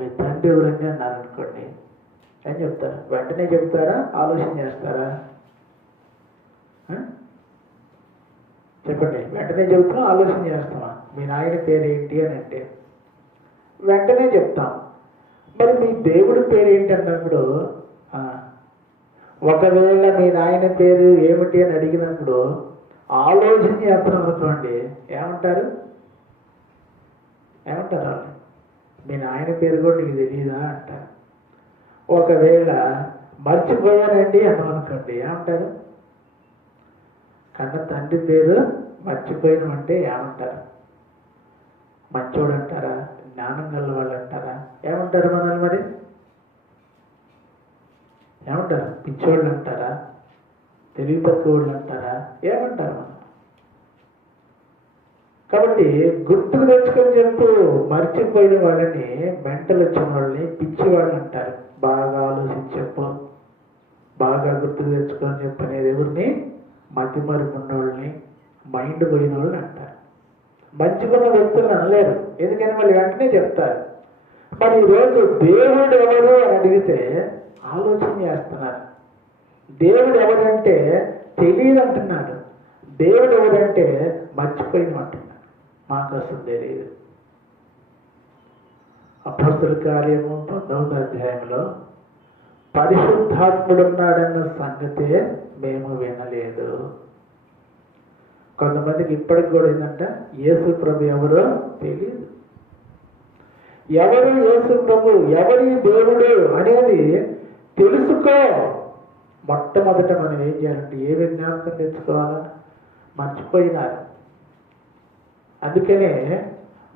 మీ తండ్రి ఎవరని అన్నారనుకోండి, ఏం చెప్తారా? వెంటనే చెప్తారా, ఆలోచన చేస్తారా? చెప్పండి. వెంటనే చెబుతాం, ఆలోచన చేస్తామా? మీ నాయన పేరు ఏంటి అని అంటే వెంటనే చెప్తాం. మరి మీ దేవుడి పేరు ఏంటి అన్నప్పుడు, ఒకవేళ మీ నాయన పేరు ఏమిటి అని అడిగినప్పుడు ఆలోచన చేస్తాం అనుకోండి, ఏమంటారు? వాళ్ళు మీ నాయన పేరు కూడా నీకు తెలియదా అంటారు. ఒకవేళ మర్చిపోయానండి అన్నామనుకోండి, ఏమంటారు? కన్న తండ్రి పేరు మర్చిపోయినామంటే ఏమంటారు? మంచోడు అంటారా? జ్ఞానం గల వాళ్ళు అంటారా? ఏమంటారు మనల్ని? మరి ఏమంటారు? పిచ్చోళ్ళు అంటారా? తెలివి తక్కువ వాళ్ళు అంటారా? ఏమంటారు మనం? కాబట్టి గుర్తుకు తెచ్చుకొని చెప్పు. మర్చిపోయిన వాళ్ళని, మెంటల్ వచ్చిన వాళ్ళని పిచ్చి వాళ్ళు అంటారు. బాగా ఆలోచించి చెప్పు, బాగా గుర్తుకు తెచ్చుకొని చెప్పు అనేది ఎవరిని? మతి మరుపు ఉన్న వాళ్ళని, మైండ్ పోయిన వాళ్ళని అంటారు. మంచిగున్న వ్యక్తులను అనలేరు, ఎందుకని వాళ్ళు వెంటనే చెప్తారు. మరి ఈరోజు దేవుడు ఎవరు అని అడిగితే ఆలోచన చేస్తున్నారు. దేవుడు ఎవరంటే తెలియదు అంటున్నాడు. దేవుడు ఎవరంటే మర్చిపోయిన అంటున్నాడు. మాకు అసలు తెలియదు. అపొస్తలుల కార్యము 19వ అధ్యాయంలో పరిశుద్ధాత్ముడు ఉన్నాడన్న సంగతే మేము వినలేదు. కొంతమందికి ఇప్పటికి కూడా ఏంటంటే యేసు ప్రభు ఎవరో తెలియదు. ఎవరు యేసు ప్రభు, ఎవరి దేవుడు అనేది తెలుసుకో. మొట్టమొదట మనం ఏం చేయాలంటే ఏమి జ్ఞాపకం తెచ్చుకోవాలా? మర్చిపోయినారు. అందుకనే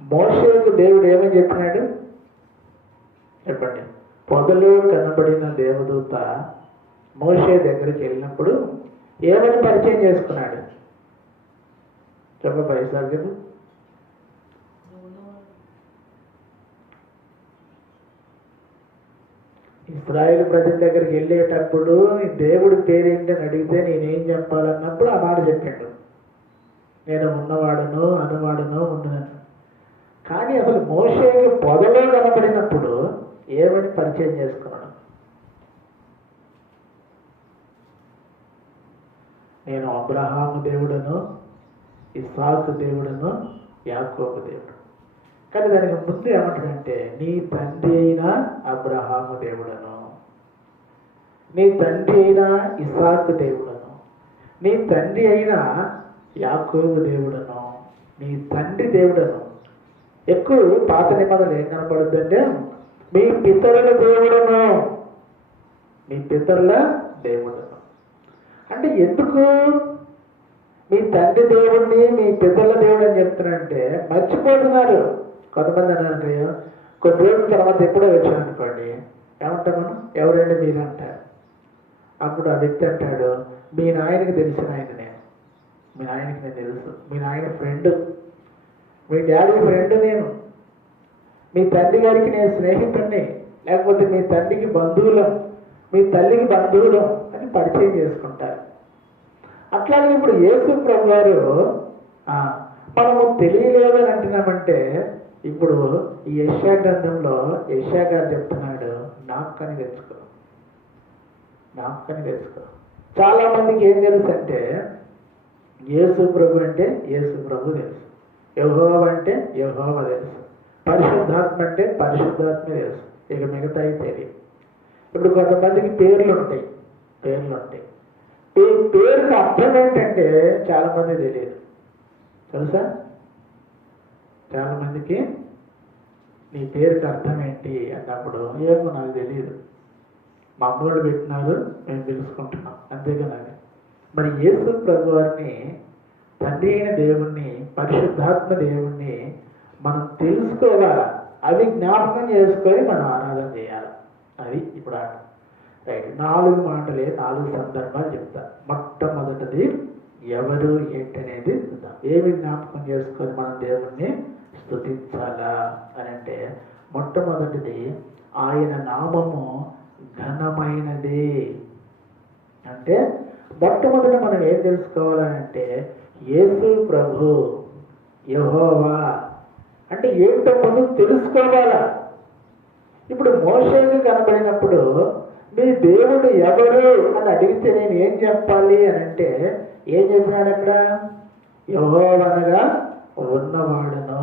మోషేకు దేవుడు ఏమని చెప్పినాడు చెప్పండి? పొదలో కనబడిన దేవదూత మోషే దగ్గరికి వెళ్ళినప్పుడు ఏమని పరిచయం చేసుకున్నాడు? చెప్ప పైసాగు. ఇశ్రాయేలు ప్రజల దగ్గరికి వెళ్ళేటప్పుడు దేవుడి పేరేంటని అడిగితే నేనేం చెప్పాలన్నప్పుడు ఆ మాట చెప్పాడు, నేను ఉన్నవాడను, అనువాడను, ఉన్నాను. కానీ అసలు మోషేకి పొదలో కనబడినప్పుడు ఏమని పరిచయం చేసుకున్నాడు? నేను అబ్రహాము దేవుడను, ఇస్సాకు దేవుడను, యాకోబు దేవుడు. కానీ దానికి ముందు ఏమంటాడంటే నీ తండ్రి అయిన అబ్రహాము దేవుడను, నీ తండ్రి అయిన ఇస్సాకు దేవుడను, నీ తండ్రి అయిన యాకోబు దేవుడను, నీ తండ్రి దేవుడను. ఎక్కువ పాత నిబంధనలు ఏం కనపడుతుందంటే మీ పితరుల దేవుడను, మీ పితరుల దేవుడను. అంటే ఎందుకు మీ తండ్రి దేవుడిని మీ పితరుల దేవుడు అని చెప్తున్నారంటే మర్చిపోతున్నారు. కొంతమంది అన్నారు కొన్ని రోజుల తర్వాత ఎప్పుడో వచ్చాను అనుకోండి, ఏమంటాం మనం? ఎవరండి మీరు అంటారు. అప్పుడు ఆ వ్యక్తి అంటాడు, మీ నాయనకి తెలిసిన ఆయన నేను, మీ నాయనకి నేను తెలుసు, మీ నాయన ఫ్రెండ్, మీ డాడీ ఫ్రెండ్ నేను, మీ తండ్రి గారికి నేను స్నేహితుడిని, లేకపోతే మీ తండ్రికి బంధువులం, మీ తల్లికి బంధువులం అని పరిచయం చేసుకుంటారు. అట్లాగే ఇప్పుడు యేసు ప్రభు గారు మనము తెలియలేదని అంటున్నామంటే ఇప్పుడు ఈ యెషయా గ్రంథంలో యెషయా గారు చెప్తున్నాడు, జ్ఞాపకాన్ని తెచ్చుకో, జ్ఞాపకాన్ని తెచ్చుకో. చాలా మందికి ఏం తెలుసు అంటే యేసు ప్రభు అంటే యేసు ప్రభు తెలుసు, యెహోవా అంటే యెహోవా తెలుసు, పరిశుద్ధాత్మ అంటే పరిశుద్ధాత్మ తెలుసు, ఇక మిగతాయి తెలియదు. ఇప్పుడు కొంతమందికి పేర్లు ఉంటాయి. పేరుకి అర్థం ఏంటంటే చాలా మంది తెలియదు, తెలుసా? చాలా మందికి నీ పేరుకి అర్థం ఏంటి అన్నప్పుడు ఏమో నాకు తెలియదు, మా అమ్మోళ్ళు పెట్టినారు, మేము తెలుసుకుంటున్నాం, అంతేగాని. మరి యేసు ప్రభు వారిని, తండ్రి అయిన దేవుణ్ణి, పరిశుద్ధాత్మ దేవుణ్ణి మనం తెలుసుకోవాలా. అవి జ్ఞాపకం చేసుకొని మనం ఆరాధన చేయాలి. అది ఇప్పుడు రైట్. 4 మాటలే 4 సందర్భాలు చెప్తా. మొట్టమొదటిది ఎవరు ఏంటనేది చూద్దాం. ఏమి జ్ఞాపకం చేసుకొని మనం దేవుణ్ణి స్తుతించాలా అని అంటే మొట్టమొదటిది ఆయన నామము ఘనమైనది. అంటే మొట్టమొదటి మనం ఏం తెలుసుకోవాలంటే యేసు ప్రభు, యెహోవా అంటే ఏంటో మనం తెలుసుకోవాలా. ఇప్పుడు మోషేకు కనబడినప్పుడు మీ దేవుడు ఎవరు అని అడిగితే నేను ఏం చెప్పాలి అని అంటే ఏం చెప్పినాడు అక్కడ? యెహోవానగా ఉన్నవాడును.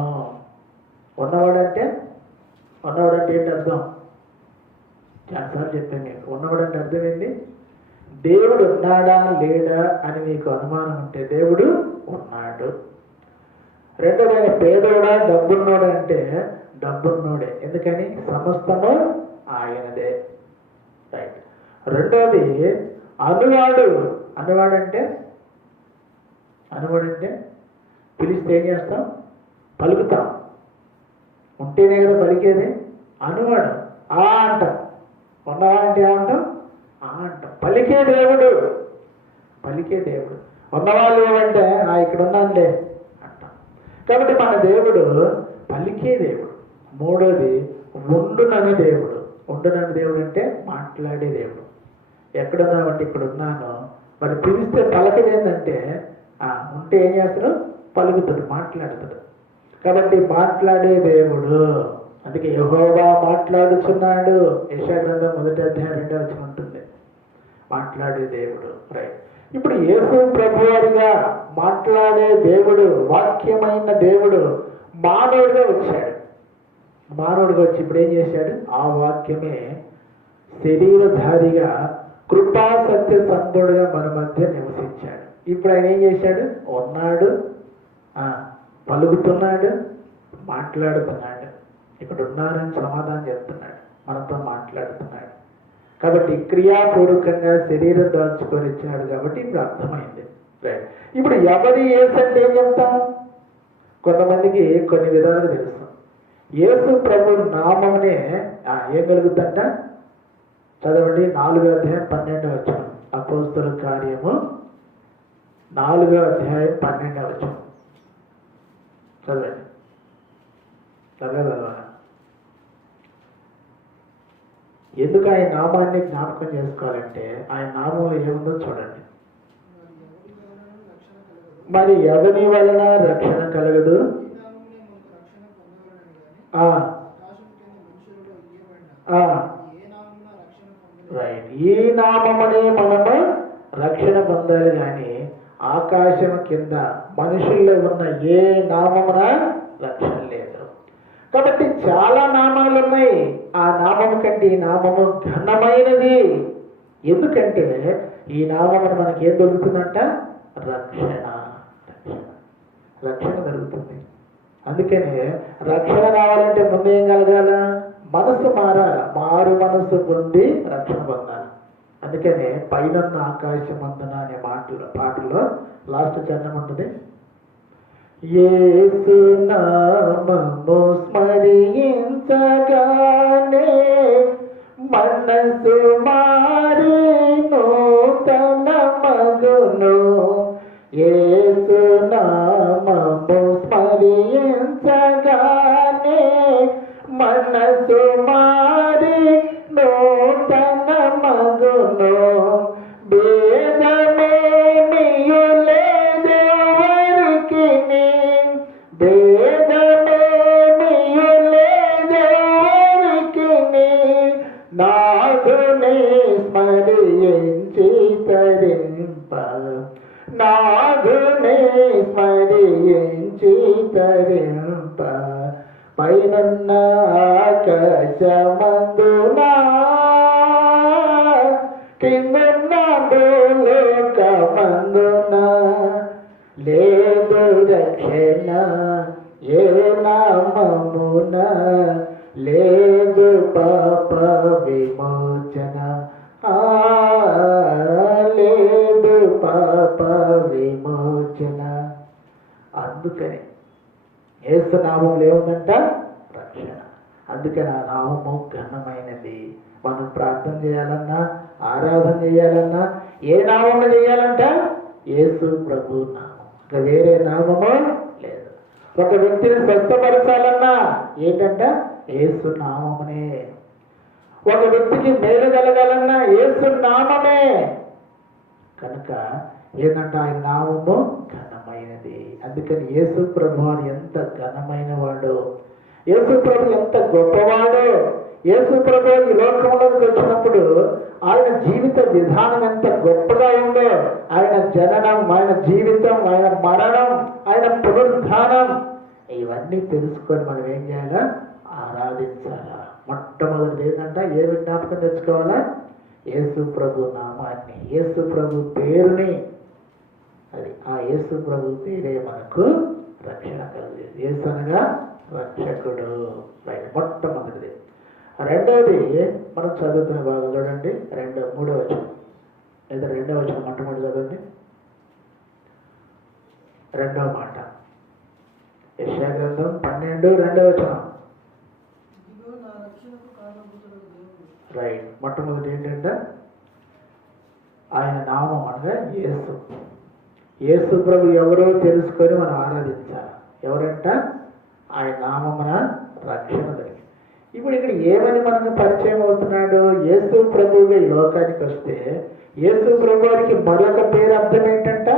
ఉన్నవాడంటే ఏంటి అర్థం? చాలాసార్లు చెప్పాను నేను. ఉన్నవాడంటే అర్థం ఏంటి? దేవుడు ఉన్నాడా లేడా అని మీకు అనుమానం ఉంటే దేవుడు ఉన్నాడు. రెండోది ఆయన పేదోడా డబ్బున్నోడా అంటే డబ్బున్నోడే. ఎందుకని? సమస్తము ఆయనదే. రైట్. రెండోది అనువాడంటే పిలిస్తే ఏం చేస్తాం? పలుకుతాం. ఉంటేనే కదా పలికేది. అనువాడు అంటాం. ఉన్నవాడంటే ఏమంటాం? అంటాం. పలికే దేవుడు. ఉన్నవాళ్ళు ఏమంటే ఇక్కడ ఉన్నానులే అంటాం. కాబట్టి మన దేవుడు పలికే దేవుడు. మూడోది ఉండునని దేవుడు. ఉండునని దేవుడు అంటే మాట్లాడే దేవుడు. ఎక్కడున్నామంటే ఇక్కడ ఉన్నాను. మరి పిలిస్తే పలకలేదంటే ఉంటే ఏం చేస్తాడు? పలుకుతాడు, మాట్లాడుతాడు. కాబట్టి మాట్లాడే దేవుడు. అందుకే యెహోవా మాట్లాడుచున్నాడు. యెషయా గ్రంథం 1వ అధ్యాయం 2వ వచనం ఉంటుంది. మాట్లాడే దేవుడు. రైట్. ఇప్పుడు యేసు ప్రభువారిగా మాట్లాడే దేవుడు, వాక్యమైన దేవుడు మానవుడిగా వచ్చాడు. మానవుడిగా వచ్చి ఇప్పుడు ఏం చేశాడు? ఆ వాక్యమే శరీరధారిగా కృపా సత్య సంపూర్ణుడుగా మన మధ్య నివసించాడు. ఇప్పుడు ఆయన ఏం చేశాడు? ఉన్నాడు, పలుకుతున్నాడు, మాట్లాడుతున్నాడు. ఇక్కడ ఉన్నారని సమాధానం చెప్తున్నాడు, మనతో మాట్లాడుతున్నాడు. కాబట్టి క్రియాపూర్వకంగా శరీరం దాల్చుకొని ఇచ్చినాడు. కాబట్టి ఇప్పుడు అర్థమైంది. రైట్. ఇప్పుడు ఎవరి యేసు అంటే ఏం చెప్తాం? కొంతమందికి కొన్ని విధాలుగా తెలుసు. యేసు ప్రభు నామమునే ఏం కలుగుతుందంట? చదవండి. 4వ అధ్యాయం 12వ వచనం. అపోస్తలుల కార్యము 4వ అధ్యాయం 12వ వచనం. చదవండి. చదవాలి. ఎందుకు ఆయన నామాన్ని జ్ఞాపకం చేసుకోవాలంటే ఆయన నామంలో ఏముందో చూడండి. మరి ఎవరి వలన రక్షణ కలగదు? రైట్. ఈ నామమునే మనము రక్షణ పొందాలి కానీ ఆకాశం కింద మనుషుల్లో ఉన్న ఏ నామమున రక్షణ లేదు. కాబట్టి చాలా నామాలు ఉన్నాయి. ఆ నామము కంటే ఈ నామము ఘనమైనది. ఎందుకంటే ఈ నామమును మనకి ఏం దొరుకుతుందంట? రక్షణ దొరుకుతుంది. అందుకనే రక్షణ రావాలంటే ముందు ఏం కలగాల? మనసు మారాలి. మారు మనసు పొంది రక్షణ పొందాలి. అందుకనే పైనన్న ఆకాశమందున అనే పాటలో లాస్ట్ చరణం ఉంటుంది. యేసు నామము స్మరించగానే మనసు మారి నూతన మగును. యేసు నామము స్మరించగానే మనసు మారి నూతన మగును. భేదమేమియు లేదెవరికిని, భేదమేమియు లేదెవరికిని, నాథుని స్మరించి తరింప, నాథుని స్మరించి తరింప. పైనున్న ఆకాశమందున కిందున్న భూలోకమందున లేదు రక్షణ ఏ నామమున, లేదు పాప విమోచన, లేదు పాప విమోచన. అందుకని యేసు నామంలో ఏముందంట? రక్షణ. అందుకని ఆ నామము ఘనమైనది. మనం ప్రార్థన చేయాలన్నా, ఆరాధన చేయాలన్నా ఏ నామము చేయాలంట? యేసు ప్రభు నామం. ఇంకా వేరే నామము లేదు. ఒక వ్యక్తిని స్వస్థపరచాలన్నా ఏంటంట? యేసు నామమునే. ఒక వ్యక్తికి మేలు కలగాలన్నా యేసు నామమే. కనుక ఏంటంటే ఆయన నామము ఘనమైనది. అందుకని యేసు ప్రభు ఎంత ఘనమైన వాడు, యేసు ప్రభు ఎంత గొప్పవాడు, యేసు ప్రభు ఈ లోకంలోకి వచ్చినప్పుడు ఆయన జీవిత విధానం ఎంత గొప్పగా ఉందో, ఆయన జననం, ఆయన జీవితం, ఆయన మరణం, ఆయన పునరుద్ధానం, ఇవన్నీ తెలుసుకొని మనం ఏం చేయాలా? ఆరాధించాలా. మొట్టమొదటి ఏంటంటే ఏమి జ్ఞాపకం తెచ్చుకోవాలా? యేసు ప్రభు నామాన్ని, యేసు ప్రభు పేరుని. అది ఆ యేసు ప్రభు పేరే మనకు రక్షణ కలిగేది. యేసు అనగా రక్షకుడు. మొట్టమొదటిది. రెండవది మనం చదువుతున్న బాగా చూడండి, మూడో వచనం లేదా రెండవ వచనం, మొట్టమొదటి చదవండి. రెండవ మాట యెషయా గ్రంథం 12:2. రైట్. మొట్టమొదటి ఏంటంటే ఆయన నామం అనగా యేసు. యేసు ప్రభు ఎవరో తెలుసుకొని మనం ఆరాధించాలి. ఎవరంట? ఆయన నామమున రక్షణ కలిగి. ఇప్పుడు ఇక్కడ ఏమని మనకు పరిచయం అవుతున్నాడు? యేసు ప్రభువుగా ఈ లోకానికి వస్తే యేసు ప్రభువారికి మరొక పేరు అర్థం ఏంటంట?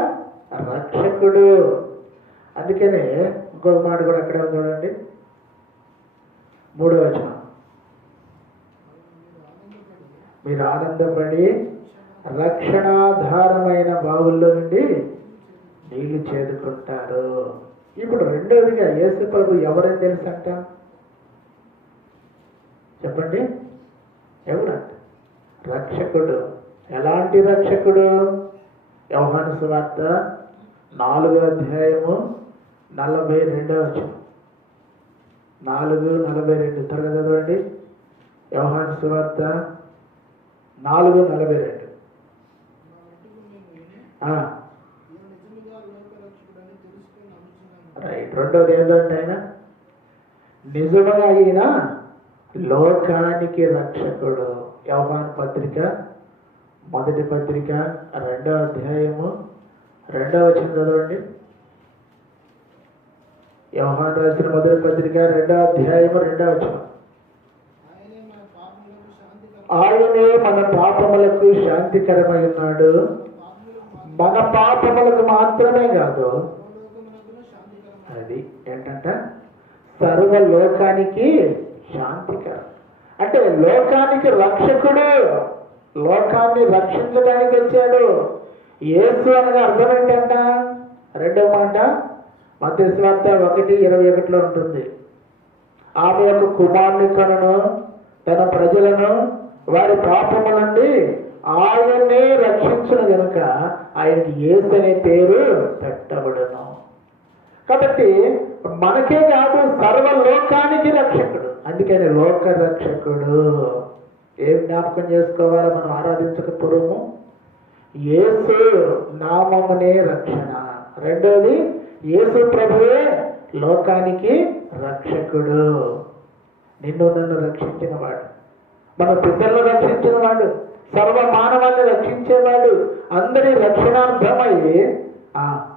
రక్షకుడు. అందుకనే ఇంకొక మాట కూడా అక్కడే చూడండి, 3వ వచనం. మీరు ఆనందపడి రక్షణాధారమైన బావుల్లో నుండి నీళ్లు చేదుకుంటారు. ఇప్పుడు రెండవదిగా యేసు ప్రభు ఎవరని తెలుసంట? చెప్పండి, ఎవరంట? రక్షకుడు. ఎలాంటి రక్షకుడు? యోహాను సువార్త 4:42 వచనం. 4:42 త్వరగా చదవండి. యోహాను సువార్త 4:42. రైట్. రెండవది ఏంటంటే ఆయన నిజముగా అయిన లోకానికి రక్షకుడు. యోహాను పత్రిక, మొదటి పత్రిక 2వ అధ్యాయము 2వ వచనం చదవండి. యోహాను రాసిన మొదటి పత్రిక 2వ అధ్యాయము 2వ వచనం. ఆయనే మన పాపములకు శాంతికరమై ఉన్నాడు. మన పాపములకు మాత్రమే కాదు, అది ఏంటంట? సర్వలోకానికి శాంతికరం. అంటే లోకానికి రక్షకుడు, లోకాన్ని రక్షించడానికి వచ్చాడు. యేసు అనగా అర్థం ఏంటంట? రెండవ మాట మత్తయి సువార్త 1:21 ఉంటుంది. ఆమె యొక్క కుమారుని కనును తన ప్రజలను వారి పాపము నుండి ఆయన్నే రక్షించును గనుక ఆయనకి యేసు అనే పేరు పెట్టబడును. కాబట్టి మనకే కాదు, సర్వలోకానికి రక్షకుడు. అందుకని లోక రక్షకుడు. ఏం జ్ఞాపకం చేసుకోవాలి మనం ఆరాధించక పూర్వము? యేసు నామమునే రక్షణ. రెండోది యేసు ప్రభువే లోకానికి రక్షకుడు. నిన్ను నన్ను రక్షించిన వాడు, మన పితరులను రక్షించిన వాడు, సర్వ మానవాన్ని రక్షించేవాడు, అందరి రక్షణార్థమై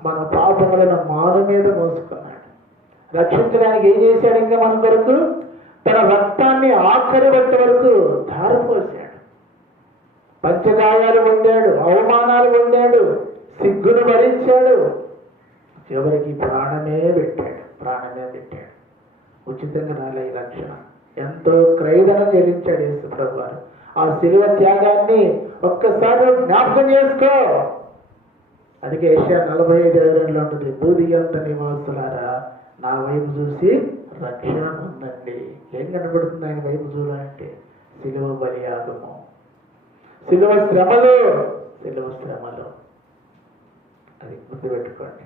మన పాపములను మాను మీద మోసుకున్నాడు. రక్షించడానికి ఏం చేశాడు? ఇంకా మన కొరకు తన రక్తాన్ని ఆఖరి బట్టి వరకు ధారపోసాడు. పంచగాయాలు పొందాడు, అవమానాలు పొందాడు, సిగ్గును భరించాడు, చివరికి ప్రాణమే పెట్టాడు. ఉచితంగా రాలే ఈ రక్షణ. ఎంతో క్రయధనం చెల్లించాడు యేసు ప్రభు వారు. ఆ శిలువ త్యాగాన్ని ఒక్కసారి జ్ఞాపకం చేసుకో. అందుకే యెషయా 45:22 ఉంటుంది, భూదిగంత నివాసులారా నా వైపు చూసి రక్షణ పొందండి. ఏం కనబడుతుంది ఆయన వైపు చూడాలంటే? శిలువ బలియాగము, శిలువ శ్రమలు. అది గుర్తుపెట్టుకోండి.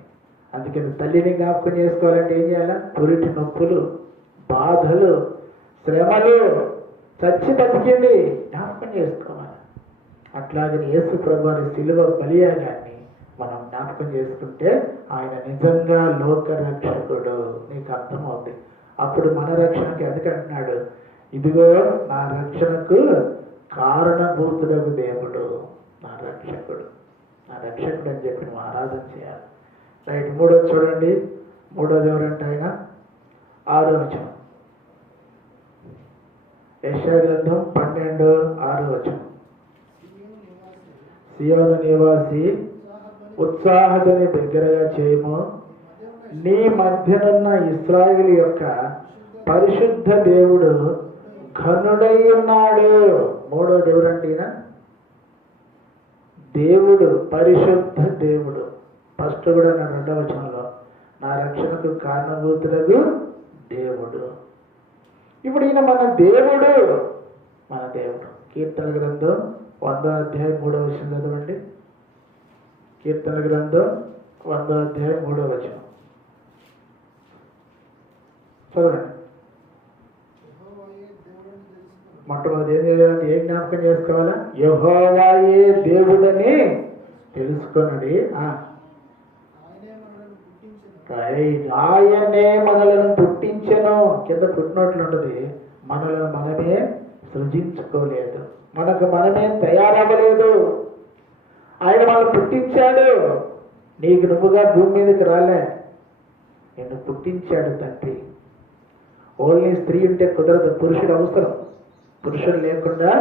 అందుకని తల్లిని జ్ఞాపకం చేసుకోవాలంటే ఏం చేయాలా? పురిటి నొప్పులు, బాధలు, శ్రమలు, చచ్చి బతికింది జ్ఞాపకం చేసుకోవాలి. అట్లాగే యేసు ప్రభువారి శిలువ బలియాగాన్ని మనం జ్ఞాపకం చేసుకుంటే ఆయన నిజంగా లోక రక్షకుడు. నీకు అర్థమవుతుంది. అప్పుడు మన రక్షణకి అందుకంటున్నాడు, ఇదిగో నా రక్షణకు కారణభూతుడకు దేవుడు, నా రక్షకుడు అని చెప్పి నువ్వు ఆరాధన చేయాలి. రైట్. మూడోది చూడండి. మూడోది ఎవరంటే ఆయన 6వ వచనం. యెషయా గ్రంథం 12:6 వచనం. సియోను నివాసి ఉత్సాహధ్వని దగ్గరగా చేయము, నీ మధ్యనున్న ఇశ్రాయేలు యొక్క పరిశుద్ధ దేవుడు ఘనుడై ఉన్నాడు. మూడో దేవుడు అంటే ఈయన దేవుడు, పరిశుద్ధ దేవుడు. ఫస్ట్ కూడా నా 2వ వచనంలో నా రక్షణకు కారణభూతులకు దేవుడు. ఇప్పుడు ఈయన మన దేవుడు, మన దేవుడు. కీర్తన గ్రంథం 100వ అధ్యాయం 3వ వచనం చదవండి. కీర్తన గ్రంథం 100వ అధ్యాయం 3వ వచనం చదవండి. మొట్టమొదటి ఏం చేయాలంటే ఏం జ్ఞాపకం చేసుకోవాలా? యెహోవాయే దేవుడని తెలుసుకొనుడి. ఆయనే మనలను పుట్టించెను. కింద పుట్టినట్లు ఉంటుంది. మనలను మనమే సృజించుకోలేదు, మనకు మనమే తయారవ్వలేదు. ఆయన మనల్ని పుట్టించాడు. నీకు నువ్వుగా భూమి మీదకి రాలే, నిన్ను పుట్టించాడు తండ్రి. ఓన్లీ స్త్రీ ఉంటే కుదరదు, పురుషుడు అవసరం. పురుషుడు లేకుండా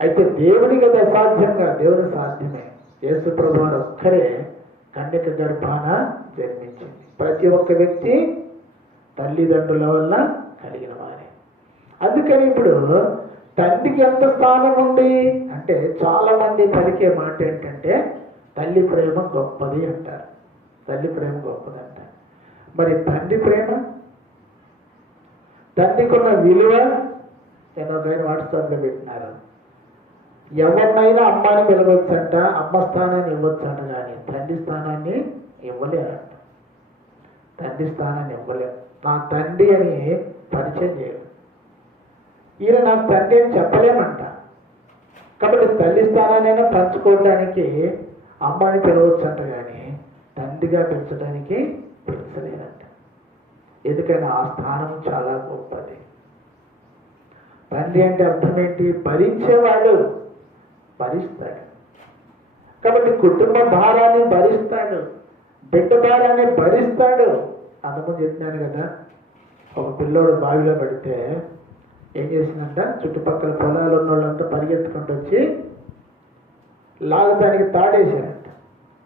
అయితే దేవునికి అది అసాధ్యంగా, దేవుని సాధ్యమే. యేసు ప్రభువు వారు ఒక్కరే కన్యక గర్భాన జన్మించింది. ప్రతి ఒక్క వ్యక్తి తల్లిదండ్రుల వల్ల కలిగిన వారే. అందుకని ఇప్పుడు తండ్రికి ఎంత స్థానం ఉంది అంటే, చాలా మంది పలికే మాట ఏంటంటే తల్లి ప్రేమ గొప్పది అంటారు. తల్లి ప్రేమ గొప్పది అంటారు. మరి తండ్రి ప్రేమ, తండ్రికి ఉన్న విలువ నేను ఒక వాట్సాప్లో పెట్టినారు. ఎవరినైనా అమ్మాని పిలవచ్చంట, అమ్మ స్థానాన్ని ఇవ్వచ్చంట, కానీ తండ్రి స్థానాన్ని ఇవ్వలేరంట. తండ్రి స్థానాన్ని ఇవ్వలేరు. నా తండ్రి అని పరిచయం చేయరు. ఈయన నాకు తండ్రి అని చెప్పలేమంట. కాబట్టి తల్లి స్థానాన్నైనా పంచుకోవడానికి అమ్మని పిలవచ్చంట, కానీ తండ్రిగా పెంచడానికి పిలిచలేరంట. ఎందుకైనా ఆ స్థానం చాలా గొప్పది. తండ్రి అంటే అర్థం ఏంటి? భరించేవాడు, భరిస్తాడు. కాబట్టి కుటుంబ భారాన్ని భరిస్తాడు, బిడ్డ భారాన్ని భరిస్తాడు. అంతకుముందు చెప్పినాను కదా, ఒక పిల్లోడు బావిలో పడితే ఏం చేసిందంట, చుట్టుపక్కల పొలాలు ఉన్న వాళ్ళంతా పరిగెత్తుకుంటూ వచ్చి లాగుతానికి తాడేసాడంట.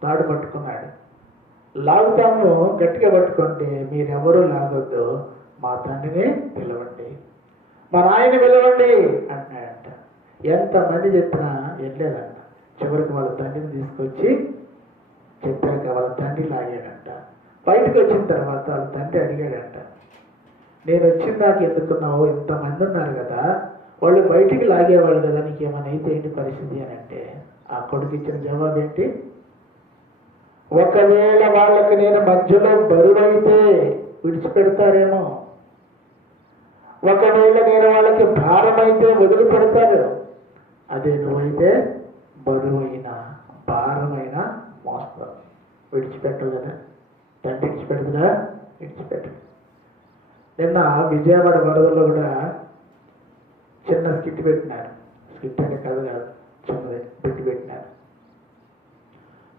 తాడు పట్టుకున్నాడు. లాగుతాము గట్టిగా పట్టుకుంటే మీరెవరూ లాగొద్దు, మా తండ్రిని పిలవండి, మా నాయన్ని పిలవండి అంటున్నాడంట. ఎంతమంది చెప్పినా వెళ్ళలేదంట. చివరికి వాళ్ళ తండ్రిని తీసుకొచ్చి చెప్పాక వాళ్ళ తండ్రి లాగాడంట. బయటకు వచ్చిన తర్వాత వాళ్ళ తండ్రి అడిగాడంట, నేను వచ్చిన దాకా ఎందుకున్నావు? ఇంతమంది ఉన్నారు కదా, వాళ్ళు బయటికి లాగేవాళ్ళు కదా, నీకేమైనా అయితే ఏంటి పరిస్థితి అని అంటే ఆ కొడుకు ఇచ్చిన జవాబు ఏంటి? ఒకవేళ వాళ్ళకి నేను మధ్యలో బరువైతే విడిచిపెడతారేమో, ఒకవేళ నేను వాళ్ళకి భారమైతే వదిలిపెడతారు, అదే నువ్వైతే బరువైన భారమైన మోస్తావు, విడిచిపెట్టవు కదా. తండ్రి విడిచిపెడుతుందా? విడిచిపెట్టదు. నిన్న విజయవాడ వరదల్లో కూడా చిన్న స్కిట్ పెట్టినారు. స్కిట్ అనే కథ కాదు, చిన్నది పెట్టినారు.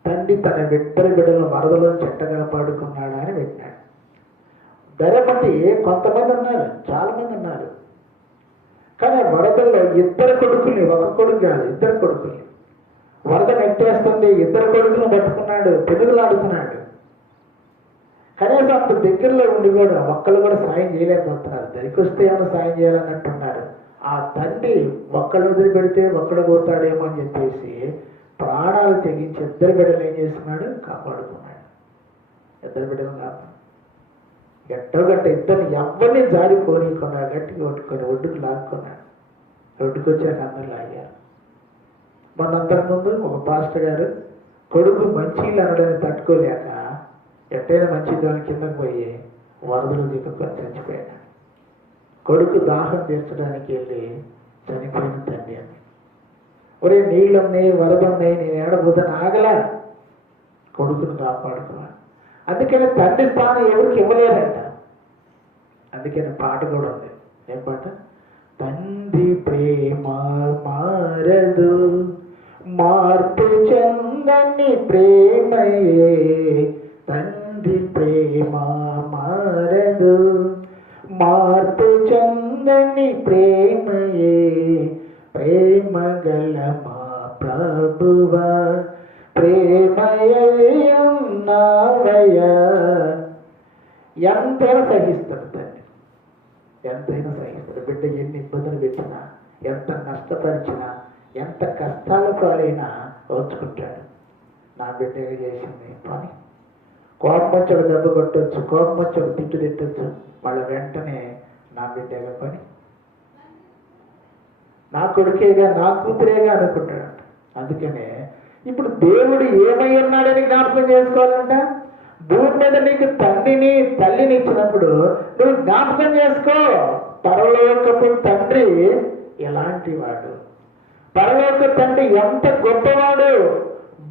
తండ్రి తన ఇద్దరు బిడ్డలను వరదలో చెట్టగా పాడుకున్నాడా అని పెట్టినాడు. ధరపతి కొంతమంది ఉన్నారు, చాలా మంది ఉన్నారు. కానీ వరదల్లో ఇద్దరు కొడుకుల్ని, ఒక కొడుకు కాదు ఇద్దరు కొడుకుల్ని, వరద నెట్టేస్తుంది, ఇద్దరు కొడుకులను పట్టుకున్నాడు, పెనుగులాడుతున్నాడు. కనీసం అంత దగ్గరలో ఉండి కూడా ఒక్కళ్ళు కూడా సాయం చేయలేకపోతున్నారు. దరికి వస్తే ఏమైనా సాయం చేయాలన్నట్టున్నారు. ఆ తండ్రి ఒక్కళ్ళు వదిలిపెడితే ఒక్కడు పోతాడేమో అని చెప్పేసి ప్రాణాలు తెగించి ఇద్దరు బిడ్డలు ఏం చేస్తున్నాడు? కాపాడుకున్నాడు. ఇద్దరు బిడ్డలు కాపాడు గట్ట ఇద్దరిని ఎవరిని జారిపోనీయకుండా గట్టిగా కొట్టుకొని ఒడ్డుకు లాక్కున్నాడు. ఒడ్డుకు వచ్చాక అందరు లాగారు. మొన్నంతకుముందు ఒక పాస్టర్ గారు కొడుకు మంచినీళ్ళు అనడానికి తట్టుకోలేక ఎట్టైనా మంచి దాని కిందకు పోయి వరదలు దిక్కుకొని చచ్చిపోయాడు. కొడుకు దాహం తీర్చడానికి వెళ్ళి చనిపోయిన తండ్రి అని, ఒరే నీళ్ళు ఉన్నాయి, వరద ఉన్నాయి, నేను ఏడబోదని ఆగలా, కొడుకును కాపాడుకున్నాను. అందుకని తండ్రి స్థానం ఎవరికి ఇవ్వలేరంట. అందుకని పాట కూడా ఉంది. ఏం పాట? తండ్రి ప్రేమ మారదు, మార్పు చెందని ప్రేమయే, తండ్రి ప్రేమ మారదు, మార్పు చెందని ప్రేమయే, ప్రేమ గల మా ప్రభువా, ప్రేమయ్యున్నావయ్యా. ఎంతైనా సహిస్తాడు తండ్రి, ఎంతైనా సహిస్తాడు. ఓర్చుకుంటాడు. బిడ్డ ఎన్ని ఇబ్బందులు పెట్టినా, ఎంత నష్టపరిచినా, ఎంత కష్టాల పాలైనా ఓర్చుకుంటాడు. నా బిడ్డగా చేసింది పని. కోపం వచ్చి ఒక దెబ్బ కొట్టవచ్చు, కోపం వచ్చి ఒక తిట్టు తిట్టచ్చు, వాళ్ళ వెంటనే నా బిడ్డగా పని, నా కొడుకేగా, నా కూతురేగా అనుకుంటాడు. అందుకనే ఇప్పుడు దేవుడు ఏమై ఉన్నాడని జ్ఞాపకం చేసుకోవాలంట. భూమి మీద నీకు తండ్రిని తల్లిని ఇచ్చినప్పుడు నువ్వు జ్ఞాపకం చేసుకో, పరలోకపు తండ్రి ఎలాంటి వాడు, పరలోక తండ్రి ఎంత గొప్పవాడు.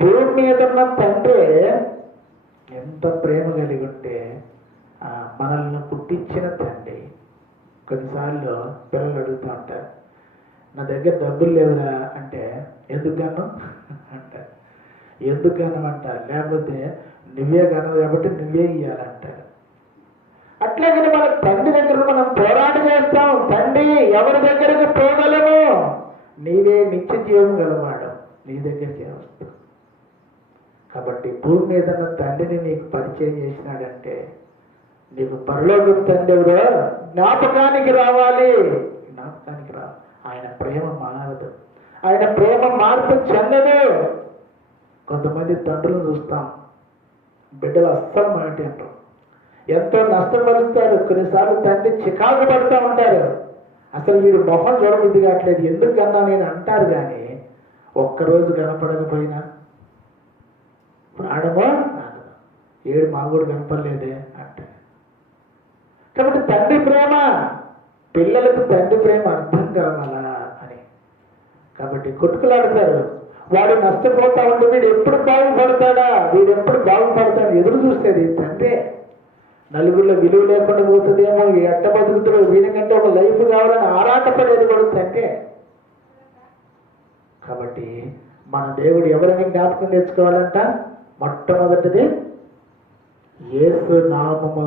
భూమి మీద ఉన్న తండ్రి ఎంత ప్రేమ కలిగి ఉంటే మనల్ని పుట్టించిన తండ్రి. కొన్నిసార్లు పిల్లలు అడుగుతూ ఉంటారు, నా దగ్గర డబ్బులు లేవురా అంటే, ఎందుకన్నా అంటారు. ఎందుకన్నా అంటారు, లేకపోతే నువ్వే కన్నా కాబట్టి నువ్వే ఇవ్వాలంటారు. అట్లాగని మన తండ్రి దగ్గర మనం పోరాటం చేస్తాం. తండ్రి ఎవరి దగ్గరకు పోగలము, నీవే నిత్య జీవం గలవాడు, నీ దగ్గరికి వస్తావు. కాబట్టి భూమి మీద తండ్రిని నీకు పరిచయం చేసినాడంటే నీకు పరలోకపు తండ్రి ఎవరో జ్ఞాపకానికి రావాలి. జ్ఞాపకానికి రావాలి. ఆయన ప్రేమ మారదు, ఆయన ప్రేమ మార్పు చెందదు. కొంతమంది తండ్రులను చూస్తాం, బిడ్డలు అస్సలు మాట అంటారు, ఎంతో నష్టపరుస్తారు. కొన్నిసార్లు తండ్రి చికాకు పడుతూ ఉంటారు, అసలు వీడు మొహం చూడబుద్ధి కావట్లేదు, ఎందుకన్నా నేను అంటారు. కానీ ఒక్కరోజు కనపడకపోయినా ప్రాణమో ఏడు మాగూడు కనపడలేదే అంటారు. కాబట్టి తండ్రి ప్రేమ, పిల్లలకు తండ్రి ప్రేమ అర్థం కావాలా అని. కాబట్టి కొట్టుకులాడతారు, వాడు నష్టపోతా ఉంటే వీడు ఎప్పుడు బాగుపడతాడా, వీడు ఎప్పుడు బాగుపడతాడు ఎదురు చూసేది తండ్రే. నలుగురిలో విలువ లేకుండా పోతుందేమో, ఎట్ట బతుకుతాడు, వీడికంటే ఒక లైఫ్ కావాలని ఆరాటపడేది కూడా తండ్రే. కాబట్టి మన దేవుడు ఎవరిని జ్ఞాపకం తెచ్చుకోవాలంట, మొట్టమొదటిది యేసు నామము.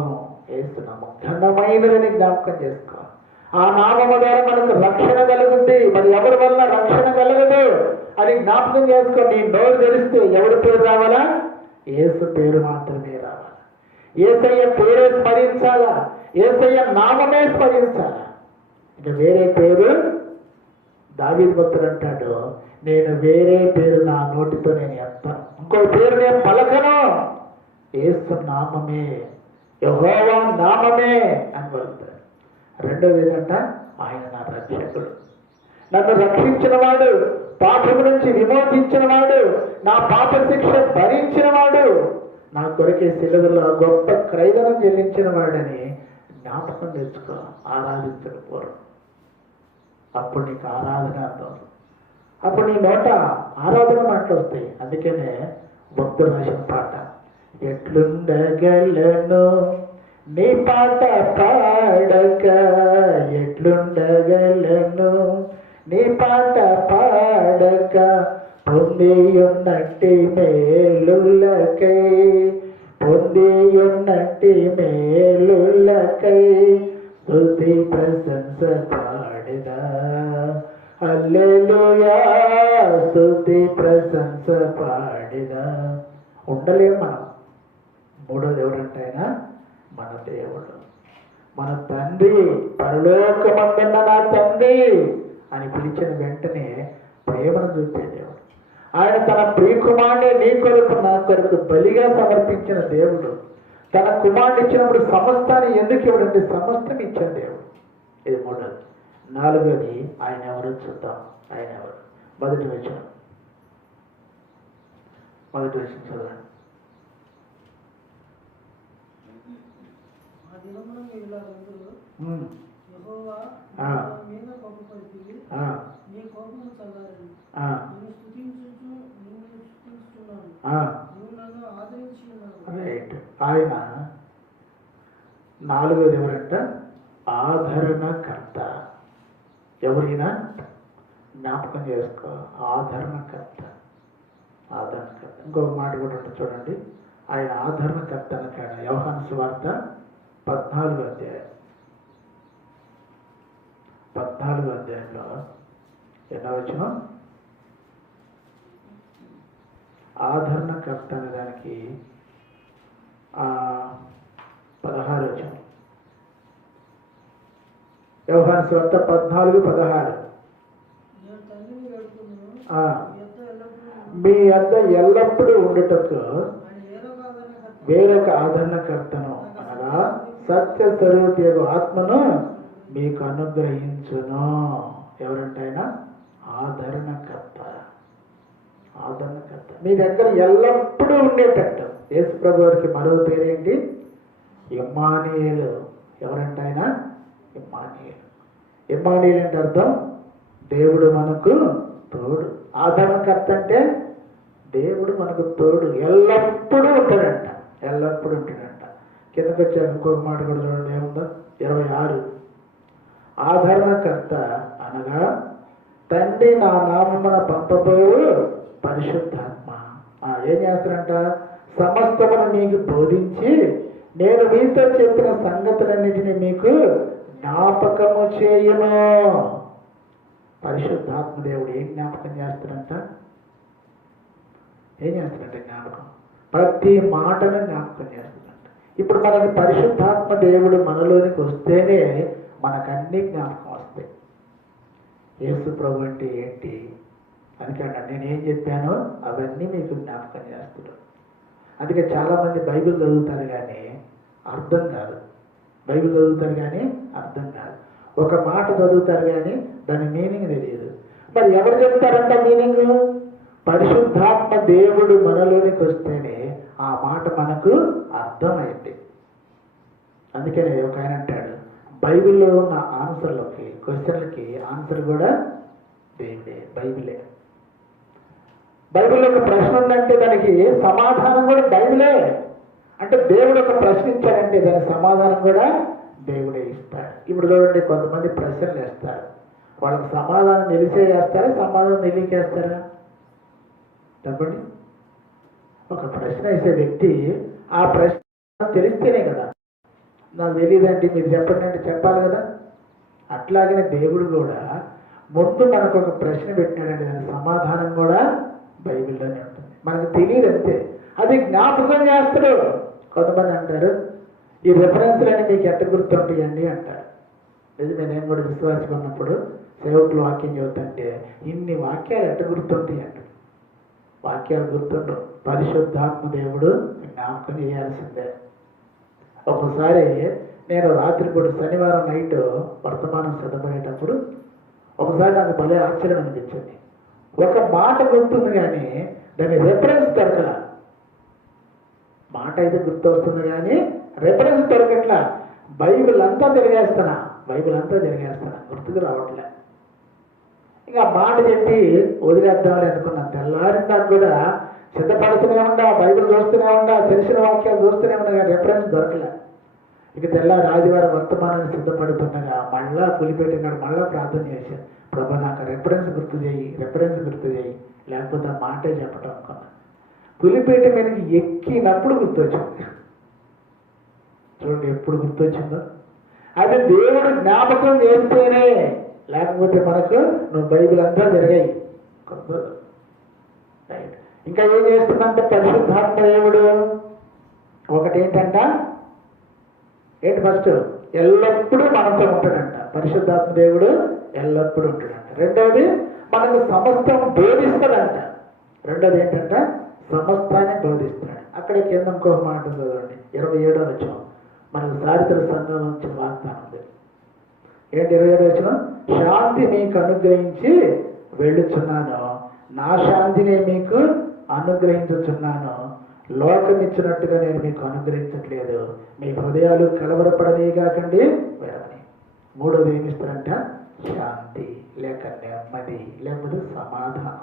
యేసు నామం ఘనమైనదని జ్ఞాపకం చేసుకోవాలి. ఆ నామము ద్వారా మనకు రక్షణ కలుగుద్ది. మరి ఎవరి వల్ల రక్షణ కలగదు అని జ్ఞాపకం చేసుకో. నీ నోరు తెరిస్తే ఎవరి పేరు రావాలా, యేసు పేరు మాత్రమే రావాలి. యేసయ్య పేరే స్మరించాలా, యేసయ్య నామమే స్మరించాలా. ఇక వేరే పేరు, దావీదు భక్తుడు అంటాడు, నేను వేరే పేరు నా నోటితో నేను ఎత్తాను, ఇంకో పేరు నేను పలకను, యేసు నామమే, యెహోవా నామమే అని పలుకుతాడు. రెండోది ఏంటంట, ఆయన నా రక్షకుడు, నన్ను రక్షించిన వాడు, పాపము నుంచి విమోచించిన వాడు, నా పాప శిక్ష భరించిన వాడు, నా కొరకే శిలువలో గొప్ప క్రయధనం చెల్లించిన వాడని జ్ఞాపకం తెచ్చుకో. ఆరాధించకపోరు, అప్పుడు నీకు ఆరాధన అర్థం, అప్పుడు నీ నోట ఆరాధన మాటలు వస్తాయి. అందుకనే భక్తులు రాసిన పాట, ఎట్లుండగలను నీ పాట పాడక, ఎట్లుండగలను నీ పాట పాడక, పొందియున్నట్టి మేలులకై, పొందియున్నట్టి మేలులకై స్తుతి ప్రశంస పాడెదా, హల్లెలూయా స్తుతి ప్రశంస పాడెదా. ఉండలేం మనం. మూడోది ఎవరంటే ఆయన మన దేవుడు, మన తండ్రి, పరలోకమందున్న నా తండ్రి అని పిలిచిన వెంటనే ప్రేమను చూపే దేవుడు. ఆయన తన ప్రియకుమారుని నీ కొరకు నా కొరకు బలిగా సమర్పించిన దేవుడు. తన కుమారుడు ఇచ్చినప్పుడు సమస్తాన్ని ఎందుకు ఇవ్వడంటే సమస్తం ఇచ్చిన దేవుడు. ఇది మూడోది. నాలుగోది ఆయన ఎవరో చూద్దాం. ఆయన ఎవరు? మొదటి వచనం చదవండి. రైట్. ఆయన నాలుగోది ఎవరంట? ఆదరణకర్త. ఎవరైనా జ్ఞాపకం చేసుకో, ఆదరణకర్త. ఆదరణకర్త. ఇంకొక మాట కూడా ఉంటుంది చూడండి, ఆయన ఆదరణకర్త అనకాడ యోహాను సువార్త 14వ అధ్యాయం, 14వ అధ్యాయంలో ఎన్నో వచనం? ఆదరణకర్త అనే దానికి 16వ వచనం, యోహాను సువార్త 14:16. మీ వద్ద ఎల్లప్పుడూ ఉండుటకు వేరొక ఆదరణకర్తను అనగా సత్య స్వరూపియగు ఆత్మను మీకు అనుగ్రహించును. ఎవరంటే ఆయన ఆదరణకర్త. ఆదరణకర్త మీ దగ్గర ఎల్లప్పుడూ ఉండేటట్టు. యేసు ప్రభు వారికి మరో పేరేంటి? ఇమ్మానుయేలు. ఎవరంటే ఆయన ఇమ్మానుయేలు. ఇమ్మానుయేలు అంటే అర్థం దేవుడు మనకు తోడు. ఆదరణకర్త అంటే దేవుడు మనకు తోడు, ఎల్లప్పుడూ ఉంటాడంట. ఎల్లప్పుడూ ఉంటాడంట. కిందకు వచ్చాక ఇంకొక మాట కూడా చూడండి, ఏముందో 26. ఆదరణకర్త అనగా తండ్రి నా నామమున పంపబోవు పరిశుద్ధాత్మ. ఏం చేస్తారంట? సమస్తమును మీకు బోధించి నేను మీతో చెప్పిన సంగతులన్నిటినీ మీకు జ్ఞాపకము చేయును. పరిశుద్ధాత్మ దేవుడు ఏం జ్ఞాపకం చేస్తాడంట? ఏం చేస్తాడంట? జ్ఞాపకం. ప్రతి మాటను జ్ఞాపకం చేస్తాడంట. ఇప్పుడు మనకి పరిశుద్ధాత్మ దేవుడు మనలోనికి వస్తేనే మనకన్నీ జ్ఞాపకం వస్తాయి. యేసు ప్రభు అంటే ఏంటి? అందుకన్నా నేనేం చెప్పానో అవన్నీ మీకు జ్ఞాపకం చేస్తున్నాను. అందుకే చాలామంది బైబిల్ చదువుతారు కానీ అర్థం కాదు. బైబిల్ చదువుతారు కానీ అర్థం కాదు. ఒక మాట చదువుతారు కానీ దాని మీనింగ్ తెలియదు. మరి ఎవరు చెప్తారంట మీనింగ్? పరిశుద్ధాత్మ దేవుడు మనలోనికి వస్తేనే ఆ మాట మనకు అర్థమైంది. అందుకనే ఒక ఆయన అంటాడు, బైబిల్లో ఉన్న ఆన్సర్లకి, క్వశ్చన్లకి ఆన్సర్ కూడా దేవుడే, బైబిలే. బైబిల్లో ఒక ప్రశ్న ఉందంటే దానికి సమాధానం కూడా బైబిలే. అంటే దేవుడు ఒక ప్రశ్న ఇచ్చాడంటే దాని సమాధానం కూడా దేవుడే ఇస్తాడు. ఇప్పుడు చూడండి, కొంతమంది ప్రశ్నలు వేస్తారు, వాళ్ళకి సమాధానం తెలిసే వేస్తారా, సమాధానం తెలియకేస్తారా? చెప్పండి. ఒక ప్రశ్న వేసే వ్యక్తి ఆ ప్రశ్న తెలిస్తేనే కదా, నాకు తెలియదంటే మీరు చెప్పండి అంటే చెప్పాలి కదా. అట్లాగనే దేవుడు కూడా ముందు మనకు ఒక ప్రశ్న పెట్టినాడంటే దాని సమాధానం కూడా బైబిల్లోనే ఉంటుంది. మనకు తెలియదు అంతే, అది జ్ఞాపకం చేస్తాడు. కొంతమంది అంటారు, ఈ రెఫరెన్స్లన్నీ మీకు ఎట్ట గుర్తుంటాయండి అంటారు. నిజమే, నేను కూడా విశ్వాసం ఉన్నప్పుడు సేవకులు వాక్యం చదువుతుంటే ఇన్ని వాక్యాలు ఎట్ట గుర్తుంటాయి అంటారు. వాక్యాలు గుర్తుండవు. పరిశుద్ధాత్మ దేవుడు జ్ఞాపకం చేయాల్సిందే. ఒకసారి నేను రాత్రిపూట శనివారం నైట్ వర్తమానం సిద్ధపడేటప్పుడు ఒకసారి నాకు భలే ఆశ్చర్యం అనిపించింది. ఒక మాట గుర్తుంది కానీ దాని రెఫరెన్స్ దొరకలా. మాట అయితే గుర్తు వస్తుంది కానీ రెఫరెన్స్ దొరకట్లా. బైబిల్ అంతా తిరిగేస్తున్నా, గుర్తుకు రావట్లే. ఇంకా మాట చెప్పి వదిలేద్దామని అనుకున్నా. తెల్లారిందా కూడా సిద్ధపడుతూనే ఉండా, బైబిల్ చూస్తూనే ఉండా, తెలిసిన వాక్యాలు చూస్తూనే ఉన్నా కానీ రెఫరెన్స్ దొరకలే. ఇక తెల్లారి ఆదివారం వర్తమానాన్ని సిద్ధపడుతుండగా మళ్ళా పులిపెట్టినాడు, మళ్ళా ప్రార్థన చేశాను, ప్రభా నాకు రెఫరెన్స్ గుర్తు చేయి, లేకపోతే ఆ మాటే చెప్పటం అనుకున్నా. పులిపేట మీదకి ఎక్కినప్పుడు గుర్తొచ్చింది. చూడండి ఎప్పుడు గుర్తొచ్చిందో. అది దేవుడు జ్ఞాపకం చేస్తేనే, లేకపోతే మనకు నువ్వు బైబిల్ అంతా జరిగాయి. ఇంకా ఏం చేస్తుందంటే పరిశుద్ధాత్మ దేవుడు ఒకటేంటంట, ఏంటి ఫస్ట్ ఎల్లప్పుడూ మనతో ఉంటాడంట. పరిశుద్ధాత్మ దేవుడు ఎల్లప్పుడూ ఉంటాడంట. రెండవది మనకు సమస్తం బోధిస్తాడంట. రెండోది ఏంటంట, సమస్తాన్ని బోధిస్తాడు. అక్కడ కింద ఇంకొక మాట చదవండి, 27వ వచనం. మనకు సారిత్ర సంఘం నుంచి వాగ్దానం ఉంది. ఏంటి 27వ వచనం? శాంతి మీకు అనుగ్రహించి వెళ్ళుచున్నాను, నా శాంతినే మీకు అనుగ్రహించుచున్నాను, లోకం ఇచ్చినట్టుగా నేను మీకు అనుగ్రహించట్లేదు, మీ హృదయాలు కలవరపడనీయగాకండి వేరని. మూడోది ఏమిస్తారంట, శాంతి లేక నెమ్మది, లేకపోతే సమాధానం.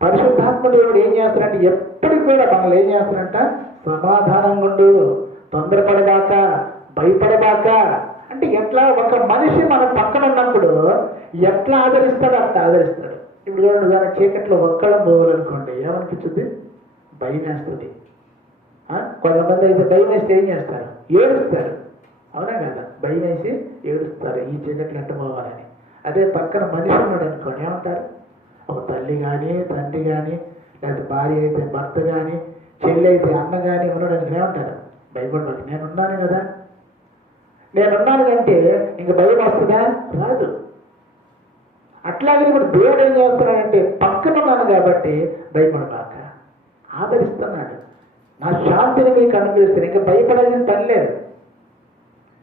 పరిశుద్ధాత్మ దేవుడు ఏం చేస్తారంటే ఎప్పటికి కూడా మనల్ని ఏం చేస్తారంట, సమాధానంగా ఉండు, తొందరపడబాక, భయపడబాక. అంటే ఎట్లా ఒక మనిషి మన పక్కన ఉన్నప్పుడు ఎట్లా ఆదరిస్తాడో అట్లా ఆదరిస్తాడు. ఇప్పుడు చూడండి, దాని చీకట్లో ఒక్కడం పోవాలనుకోండి ఏమనిపించుద్ది, భయం వేస్తుంది. కొంతమంది అయితే భయం వేస్తే ఏం చేస్తారు, ఏడుస్తారు. అవునా కదా, భయం వేసి ఏడుస్తారు, ఈ చీకట్లు ఎట్ట పోవాలని. అదే పక్కన మనిషి ఉన్నాడు అనుకోండి ఏమంటారు, ఒక తల్లి కానీ తండ్రి కానీ, లేకపోతే భార్య అయితే భర్త కానీ, చెల్లి అయితే అన్న కానీ ఉన్నాడని ఏమంటారు, భయపడవాలి, నేను ఉన్నాను కదా. నేనున్నాను అంటే ఇంక భయం వస్తుందా? రాదు. అట్లాగే ఇప్పుడు దేవుడు ఏం చేస్తున్నాడంటే పక్కన ఉన్నాను కాబట్టి భయపడబాక, ఆదరిస్తున్నాడు. నా శాంతిని మీకు అనుభవిస్తాను, ఇంకా భయపడాల్సిన పని లేదు.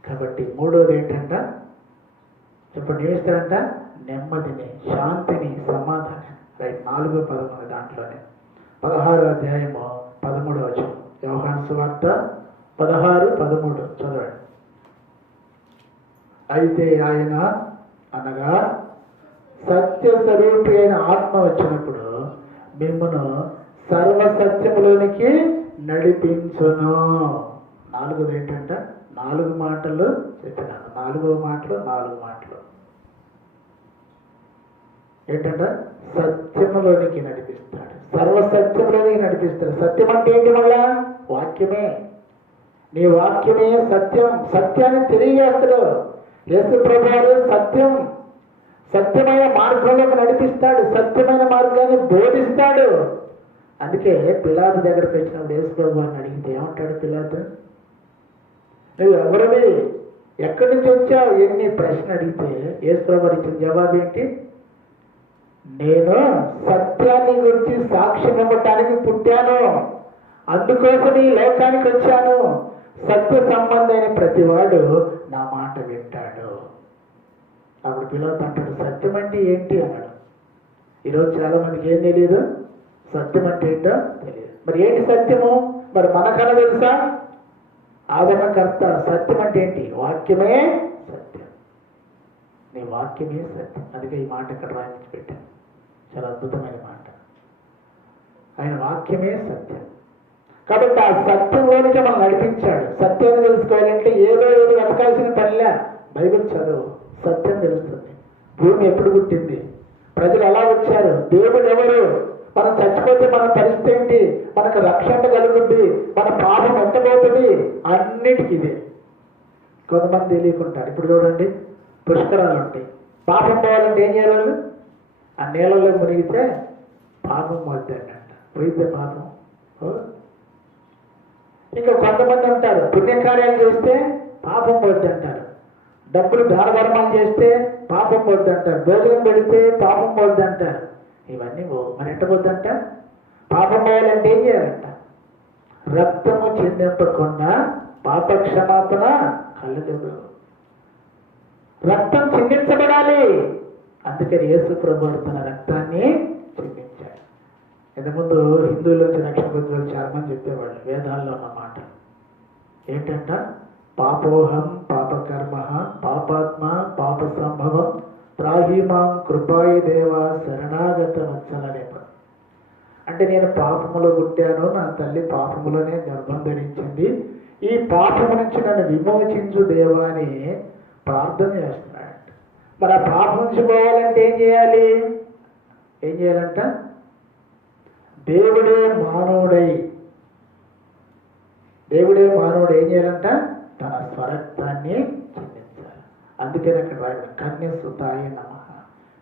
కాబట్టి మూడోది ఏంటంట? ఇప్పుడు ఏమిస్తాడంట? నెమ్మదిని, శాంతిని, సమాధానం. రైట్, 4:13 దాంట్లోనే 16వ అధ్యాయము 13వ వచనం, యోహాను సువార్త 16:13 చదవండి. అయితే ఆయన అనగా సత్య స్వరూపి అయిన ఆత్మ వచ్చినప్పుడు మిమ్మను సర్వసత్యములోనికి నడిపించును. 4ది ఏంటంట? 4 మాటలు చెప్పినాను. 4వ మాటలు 4 మాటలు ఏంటంట? సత్యములోనికి నడిపిస్తాడు, సర్వసత్యములోనికి నడిపిస్తాడు. సత్యం అంటే ఏంటి? మళ్ళా వాక్యమే. నీ వాక్యమే సత్యం. సత్యాన్ని తెలియజేస్తాడు యేసు ప్రభువు. సత్యం, సత్యమైన మార్గంలోకి నడిపిస్తాడు, సత్యమైన మార్గాన్ని బోధిస్తాడు. అందుకే పిలాతు దగ్గరకు వచ్చినప్పుడు యేసు ప్రభువుని అడిగితే ఏమంటాడు పిలాతు? నువ్వు ఎవరివి, ఎక్కడి నుంచి వచ్చావు, ఎన్ని ప్రశ్న అడిగితే యేసు ప్రభువు ఇచ్చిన జవాబు ఏంటి? నేను సత్యాన్ని గురించి సాక్ష్యం ఇవ్వటానికి పుట్టాను, అందుకోసం ఈ లోకానికి వచ్చాను. సత్య సంబంధమైన ప్రతివాడు నా మాట వింటాడు. అప్పుడు పిలాతు అంటాడు, సత్యం అంటే ఏంటి అన్నాడు. ఈరోజు చాలా మందికి ఏం తెలియదు, సత్యం అంటే ఏంటో తెలియదు. మరి ఏంటి సత్యము? మరి మనకన్నా తెలుసా? ఆదరణకర్త. సత్యం అంటే ఏంటి? వాక్యమే సత్యం. నీ వాక్యమే సత్యం. అందుకే ఈ మాట ఇక్కడ రాయించి పెట్టాను. చాలా అద్భుతమైన మాట. ఆయన వాక్యమే సత్యం. కాబట్టి ఆ సత్యంలోనికి మనం నడిపించాడు. సత్యాన్ని తెలుసుకోవాలంటే ఏదో వెతకాల్సిన పనిలే. బైబిల్ చదువు, సత్యం తెలుస్తుంది. భూమి ఎప్పుడు పుట్టింది, ప్రజలు ఎలా వచ్చారు, దేవుడు ఎవరు, మనం చచ్చిపోతే మన పరిస్థితి ఏంటి, మనకు రక్షణ కలుగుద్ది, మన పాపం ఎంతపోతుంది, అన్నిటికీ ఇదే. కొంతమంది తెలియకుంటారు. ఇప్పుడు చూడండి, పుష్కరాలు ఉంటాయి. పాపం పోవాలంటే ఏం చేయాలి? ఆ నీళ్ళలో మునిగితే పాపం పోద్దంట. పోయితే పాపం. ఇంకా కొంతమంది ఉంటారు, పుణ్యకార్యాలు చేస్తే పాపం పోద్ది అంటారు, డబ్బులు దానధర్మాలు చేస్తే పాపం పోద్ది అంటారు, భోజనం పెడితే పాపం పోద్ది అంటారు. ఇవన్నీ మరి ఎట్ట పోద్దంట? పాపం పోవాలంటే ఏం చేయాలంట? రక్తము చిందింపకుండా పాప క్షమాపణ కలుగదు. రక్తం చిందించబడాలి. అందుకని యేసు ప్రభువు తన రక్తాన్ని చిందించాడు. ఇంతకుముందు హిందువులోంచి రక్షణ పొందిన చాలా మంది చెప్పేవాళ్ళు వేదాల్లో ఉన్న మాట ఏంటంట? పాపోహం పాపకర్మ పాపాత్మ పాప సంభవం త్రాహీమాం కృపాయి దేవ శరణాగత వత్సలనేప. అంటే నేను పాపములో పుట్టాను, నా తల్లి పాపములోనే గర్భం ధరించింది, ఈ పాపము నుంచి నన్ను విమోచించు దేవా అని ప్రార్థన చేస్తున్నాడు. మరి ఆ పాపం నుంచి పోవాలంటే ఏం చేయాలి? ఏం చేయాలంట? దేవుడే మానవుడై ఏం చేయాలంట? తన స్వరక్తాన్ని చెందించాలి. అందుకని అక్కడ రాయబడి కన్య సుతాయ నమః.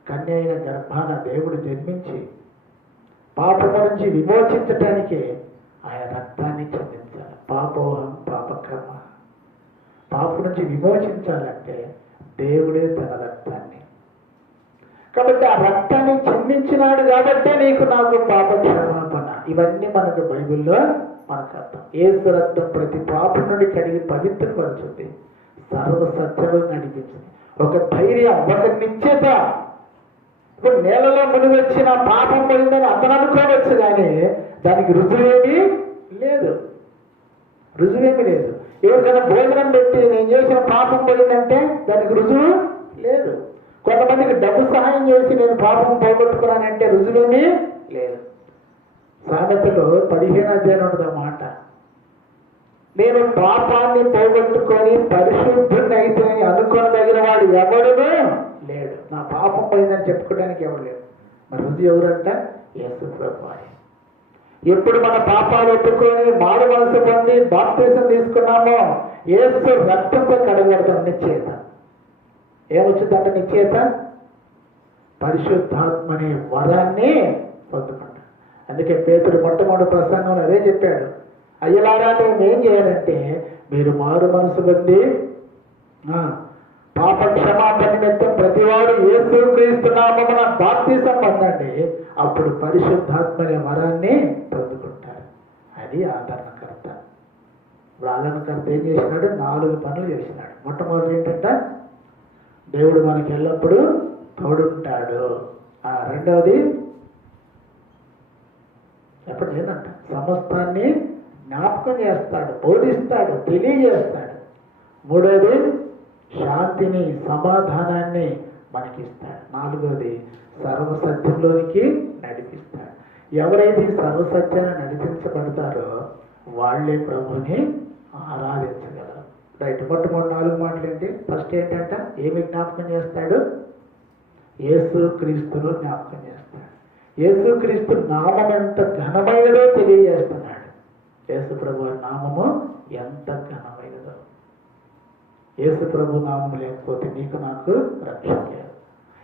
కన్య అయిన గర్భాన దేవుడు జన్మించి పాపము నుంచి విమోచించటానికి ఆయన రక్తాన్ని చెందించాలి. పాపోహం పాపకర్మ. పాపం నుంచి విమోచించాలంటే దేవుడే తన రక్తాన్ని. కాబట్టి ఆ రక్తాన్ని చెందించినాడు కాబట్టే నీకు నాకు పాప క్షమాపణ. ఇవన్నీ మనకు బైబిల్లో మనకు అర్థం. యేసు రక్తం ప్రతి పాపం నుండి కడిగి పవిత్రపరుచుంది, సర్వసత్యంలో నడిపించింది. ఒక ధైర్యం, ఒక నిశ్చయత. ఇప్పుడు నేలలో మునిగి వచ్చిన పాపం పోయిందని అతను అనుకోవచ్చు, కానీ దానికి రుజువేమీ లేదు. ఎవరికైనా భోజనం పెట్టి నేను చేసిన పాపం పోయిందంటే దానికి రుజువు లేదు. కొంతమందికి డబ్బు సహాయం చేసి నేను పాపం పోగొట్టుకున్నానంటే రుజువేమీ లేదు. సామెతలో 15వ అధ్యాయం ఉంటుంది ఆ మాట. నేను పాపాన్ని పోగొట్టుకొని పరిశుద్ధుని అయితే అనుకోదగిన వాడు ఎవడునూ లేడు. నా పాపం పోయిందని చెప్పుకోవడానికి ఎవరు లేడు. మరి రుజువు ఎవరంట? యేసు ప్రభువే. ఎప్పుడు మన పాపాలు ఒప్పుకొని మారు మనసు పొంది బాప్తిసం తీసుకున్నామో యేసు రక్తంతో కడగబడతాం. నిశ్చయత ఏమొచ్చిందంటే నిశ్చయత పరిశుద్ధాత్మనే వరాన్ని పొందుకుంటాం. అందుకే పేతురు మొట్టమొదటి ప్రసంగంలో అదే చెప్పాడు. అయ్యలారా నేను ఏం చేయాలంటే మీరు మారు మనసు పొంది పాప క్షమాపణ నిమిత్తం ప్రతివాడు యేసుక్రీస్తు నామమున బాప్తిసం పొందండి, అప్పుడు పరిశుద్ధాత్మని వరాన్ని పొందుకుంటారు. అది ఆదరణకర్త. ఇప్పుడు ఆదరణకర్త ఏం చేసినాడు? 4 పనులు చేసినాడు. మొట్టమొదటి ఏంటంటే దేవుడు మనకి ఎల్లప్పుడూ తోడుంటాడు. రెండవది ఎప్పుడు ఏంటంట సమస్తాన్ని జ్ఞాపకం చేస్తాడు, బోధిస్తాడు, తెలియజేస్తాడు. మూడవది శాంతిని, సమాధానాన్ని మనకిస్తాడు. నాలుగవది సర్వసత్యంలోనికి నడిపిస్తాడు. ఎవరైతే సర్వసత్యాన్ని నడిపించబడతారో వాళ్ళే ప్రభుని ఆరాధించగలరు. రైట్. మొట్టమొదటి 4 మాటలు ఏంటి? ఫస్ట్ ఏంటంటే ఏమి జ్ఞాపకం చేస్తాడు? యేసుక్రీస్తును జ్ఞాపకం చేస్తాడు. యేసుక్రీస్తు నామం ఎంత ఘనమైనదో తెలియజేస్తున్నాడు. యేసు ప్రభు నామము ఎంత ఘనమైనదో. యేసు ప్రభు నామం లేకపోతే నీకు నాకు రక్షణ లేదు.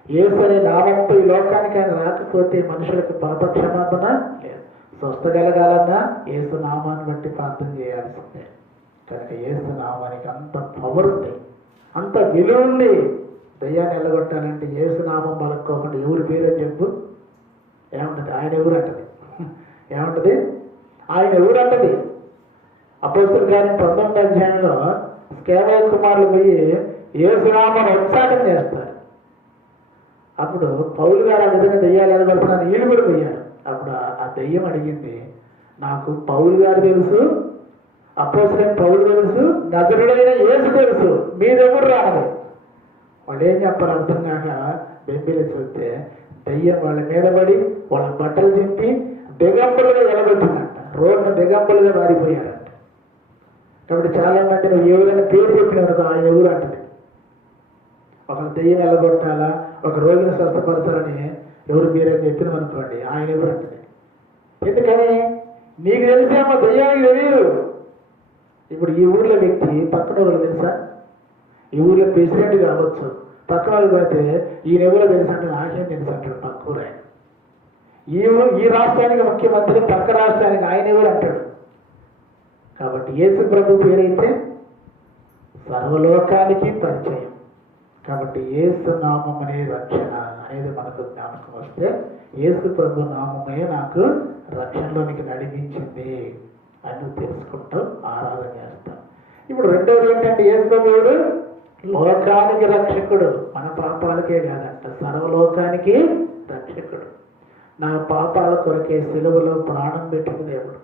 యేసు అనే నామంతో ఈ లోకానికి ఆయన రాకపోతే మనుషులకు పాప క్షమాపణ లేదు. స్వస్థ కలగాలన్నా యేసు నామాన్ని బట్టి ప్రార్థన చేయాల్సిందే. కనుక యేసు నామానికి అంత పవర్ ఉంది, అంత విలువ ఉంది. దయ్యాన్ని వెళ్ళగొట్టాలంటే యేసు నామం పలుకోకుండా ఎవరి పేరని చెప్పు, ఏముంటుంది? ఆయన ఎవరు అంటది. ఏముంటుంది? ఆయన ఎవరు అంటది. అపోస్తలుల కార్యం 19వ అధ్యాయంలో స్కేవయ కుమారులు పోయి యేసునామాన్ని ఉత్సాహం చేస్తారు. అప్పుడు పౌలు గారు ఆ విధంగా దెయ్యాలు వెళ్ళగొడుతున్నారు, వీళ్ళు కూడా పోయారు. అప్పుడు ఆ దెయ్యం అడిగింది, నాకు పౌలు గారు తెలుసు, అపోస్తలుడైన పౌలు తెలుసు, నజరుడైన యేసు తెలుసు, మీరెవరు రాదు. వాళ్ళు ఏం చెప్పారు అర్థం కాక బెంబిలిసి వస్తే దెయ్యం వాళ్ళ మీద పడి వాళ్ళ బట్టలు చింపి దిగంబరులుగా ఎలగొట్టిందంట. రోడ్డు దిగంబరులుగా మారిపోయారంట. కాబట్టి చాలా మంది నువ్వు ఎవరైనా పేరు చెప్పినప్పుడు ఆయన ఎవరు అంటది. ఒక దెయ్యం ఎలగొట్టాలా, ఒక రోగిని స్వస్థపరచాలని ఎవరు మీరని చెప్పినాం అనుకోండి, ఆయన ఎవరు అంటది. ఎందుకని? నీకు తెలిసేమో, దెయ్యానికి తెలియదు. ఇప్పుడు ఈ ఊర్లో వ్యక్తి పక్కన వాళ్ళు తెలుసా? ఈ ఊర్లో ప్రెసిడెంట్ కావచ్చు, పక్కన వాళ్ళు పోతే ఈయన ఎవరో తెలుసు అంటే నాకేం తెలుసు అంటాడు పక్క ఊరు ఆయన. ఈ రాష్ట్రానికి ముఖ్యమంత్రి, పక్క రాష్ట్రానికి ఆయన ఎవరు అంటాడు. కాబట్టి యేసు ప్రభు పేరైతే సర్వలోకానికి పరిచయం. కాబట్టి యేసు నామం అనే రక్షణ అనేది మనకు జ్ఞాపకం వస్తే యేసు ప్రభు నామమే నాకు రక్షణలోనికి నడిపించింది అని తెలుసుకుంటూ ఆరాధన చేస్తాం. ఇప్పుడు రెండవది ఏంటంటే యేసు ప్రభువుడు లోకానికి రక్షకుడు. మన పాపాలకే కాదంట, సర్వలోకానికి రక్షకుడు. నా పాపాల కొరకే సిలువలో ప్రాణం పెట్టిన దేవుడు.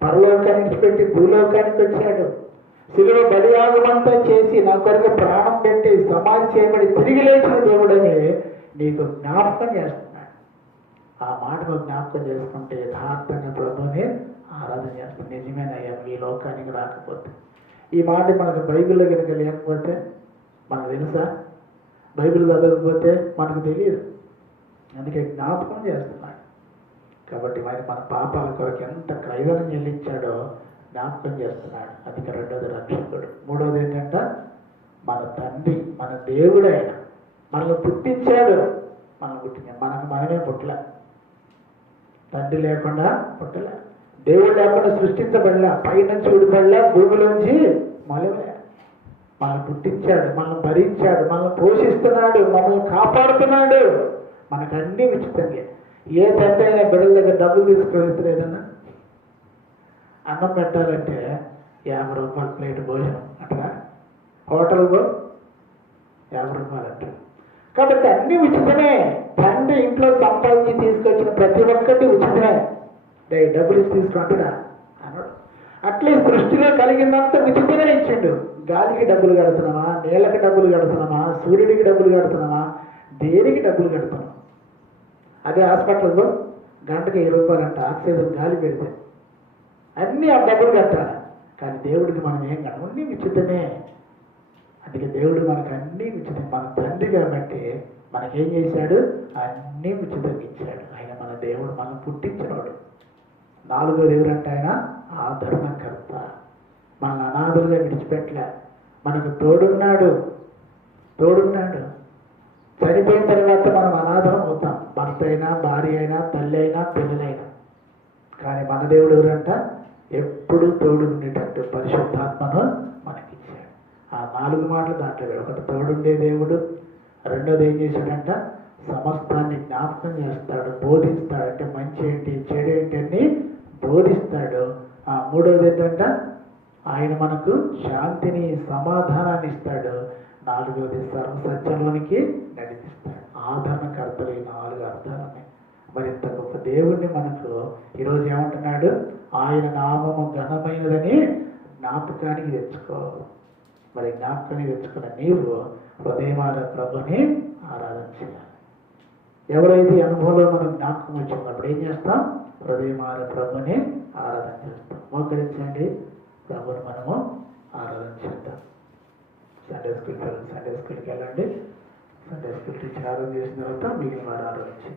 పరలోకానికి పెట్టి భూలోకానికి వచ్చాడు. సిలువ బలియాగమంతా చేసి నా కొరకు ప్రాణం పెట్టి సమాధి చేయబడి తిరిగి లేచిన దేవుడని నీకు జ్ఞాపకం చేస్తున్నాడు. ఆ మాటను జ్ఞాపకం చేసుకుంటే యథార్థంగా ప్రభుని ఆరాధన చేస్తాను. నిజమేనయ్యా, ఈ లోకానికి రాకపోతే. ఈ మాట మనకు బైబిల్లో కనుక లేకపోతే మనకు తెలుసా? బైబిల్ చదవకపోతే మనకు తెలియదు. అందుకే జ్ఞాపకం చేస్తున్నాడు. కాబట్టి మరి మన పాపాల కొరకు ఎంత క్రైదనం చెల్లించాడో జ్ఞాపకం చేస్తున్నాడు. అది రెండోది రక్షకుడు. మూడోది ఏంటంటే మన తండ్రి, మన దేవుడు. ఆయన మనల్ని పుట్టించాడు. మనకు మనమే పుట్టలే. తండ్రి లేకుండా పుట్టలే, దేవుడు లేకుండా సృష్టించబడలే, పైనుంచి విడిపడలే, భూమిలోంచి మొలవలే. మనల్ని పుట్టించాడు, మనల్ని భరించాడు, మనల్ని పోషిస్తున్నాడు, మనల్ని కాపాడుతున్నాడు. మనకన్నీ ఉచితంగా. ఏ తండ్రి అయినా బిడ్డల దగ్గర డబ్బులు తీసుకుని ఏదన్నా అన్నం పెట్టాలంటే 50 రూపాయల ప్లేట్ భోజనం అట్లా, హోటల్లో 50 రూపాయలు అంటారు. కాబట్టి అన్నీ ఉచితమే. తండ్రి ఇంట్లో సంపాదించి తీసుకొచ్చిన ప్రతి ఒక్కటి ఉచితమే. డబ్బులు ఇచ్చి తీసుకుంటున్నా అన్నాడు. అట్లే సృష్టిలో కలిగిందంత ఉచితమే ఇచ్చిండు. గాలికి డబ్బులు కడుతున్నామా, నీళ్ళకి డబ్బులు కడుతున్నామా, సూర్యుడికి డబ్బులు కడుతున్నామా, దేనికి డబ్బులు కడుతున్నాం? అదే హాస్పిటల్లో గంటకి 20 రూపాయలు అంట ఆక్సిజన్ గాలి పెడితే. అన్నీ ఆ డబ్బులు కట్టాలి. కానీ దేవుడికి మనం ఏం కట్టాలి? అన్నీ ఉచితమే. అందుకే దేవుడు మనకు అన్నీ ఉచితం. మన తండ్రి కాబట్టి మనకేం చేశాడు? అన్నీ ఉచితంగా ఇచ్చాడు. ఆయన మన దేవుడు, మనం పుట్టించినవాడు. నాలుగో దేవుడు అంటే ఆయన ఆదరణకర్త. మన అనాథులుగా విడిచిపెట్టలే, మనకు తోడున్నాడు. చనిపోయిన తర్వాత మనం అనాథం అవుతాం, భర్త అయినా, భార్య అయినా, తల్లి అయినా, పిల్లలైనా. కానీ మన దేవుడు ఎవరంట? ఎప్పుడు తోడు ఉండేటట్టు పరిశుద్ధాత్మను మనకిచ్చాడు. ఆ 4 మాటలు దాంట్లో ఒకటి తోడుండే దేవుడు, రెండోది ఏం చేశాడంట, సమస్తాన్ని జ్ఞాపకం చేస్తాడు, బోధిస్తాడు. అంటే మంచి ఏంటి చెడు ఏంటి అని బోధిస్తాడు. మూడోది ఏంటంట, ఆయన మనకు శాంతిని సమాధానాన్ని ఇస్తాడు. నాలుగోది సర్వసత్యంలోనికి నడిపిస్తాడు. ఆదరణకర్తలు ఈ 4 అర్థాలు ఉన్నాయి. మరి ఇంత గొప్ప దేవుణ్ణి మనకు ఈరోజు ఏమంటున్నాడు, ఆయన నామము ఘనమైనదని జ్ఞాపకానికి తెచ్చుకో. మరి జ్ఞాపకానికి తెచ్చుకున్న నీవు హృదయమార ప్రభుని ఆరాధన చేయాలి. ఎవరైతే అనుభవంలో మనం జ్ఞాపకం వచ్చినప్పుడు ఏం చేస్తాం, హృదయమార ప్రభుని ఆరాధన చేస్తాం. మోకరించండి, ప్రభుని మనము ఆరాధన చేద్దాం. సండే స్కూల్కి వెళ్ళండి. సండే స్కూల్ టీచర్ ఆరాధన చేసిన తర్వాత మిగిలిన వారు ఆరాధించి